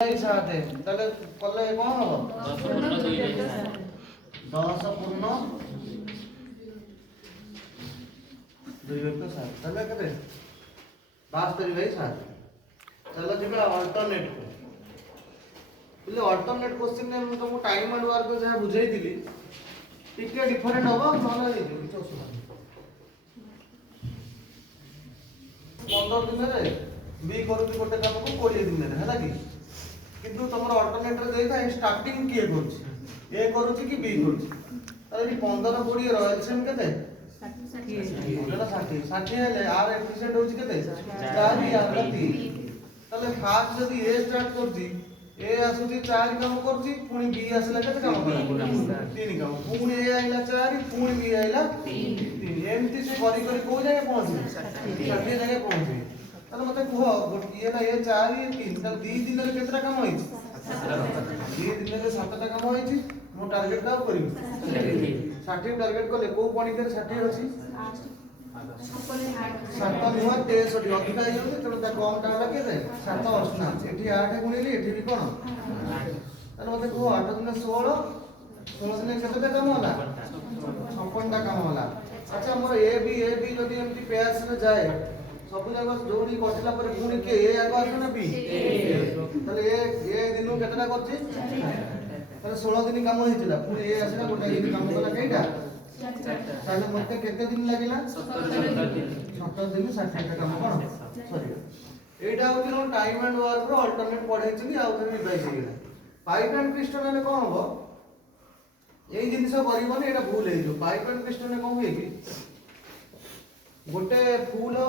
सात है তাহলে করলে কোন হবে 10 পূর্ণ 2 ভাগ 7 তাহলে কত 72 ভাগ 7 चलो जिबे अल्टरनेट को बोले अल्टरनेट क्वेश्चन ने हम तुमको टाइम एंड वर्क जहा बुझाई दिली टिके डिफरेंट होबो नले नहीं किछ असुविधा 15 दिन रे बी करू गोटे काम को 20 दिन रे हैला कि किंतु तुमर अल्टरनेट रे देई था स्टार्टिंग किए करछि ए करूछि कि बी करूछि ताले 15 20 रॉयल सेम केते 60 60 हेले आर एफिशिएंट होछि केते 4 आर 3 ताले फास्ट जदी ए स्टार्ट करछि ए आसुछि 4 काम करछि पुनी बी आसला केते काम करछि 3 काम पुनी ए आइला 4 पुनी बी आइला 3 एमती से करी करी को जाय पहुंची 60 जगह पहुंची ताले मते कुह ये ना ये 4 ये 3 ताले 2 दिन रे केतरा काम होइछि 2 दिन रे 7टा काम होइछि मो टारगेट का करिवि 60 टारगेट कोले को पणी करे 60 अछि 7 नुआ 63 अधिका हे होते तेणु ता कम टा लगे 7 असना एठी 8 गुणिले एठी भी कोन ताले मते को 8 दिन 16 दिन केतटा काम होला 56 टा काम होला अच्छा हमर ए बी जदी एमटी पेयर्स रे जाए सब जगह जोड़ी कटिला पर पुणी के ए आगो आसे ना बी ताले ए दिनु केतटा करछि ताले 16 दिन काम होइतिला पुणी ए आसे ना गोटा दिन काम कला केइटा ताले मते केते दिन लागिला 17 दिन 60 टा काम कोन सॉरी एटा होति नो टाइम एंड वर्क रो अल्टरनेट पढै छि आ उधर रिवाइज हेला पाइप एंड पिस्टन ने कोन हो एई जिनिस करिवनी एटा भूल हे जो पाइप एंड पिस्टन ने कोन हे कि गोटे फूल हो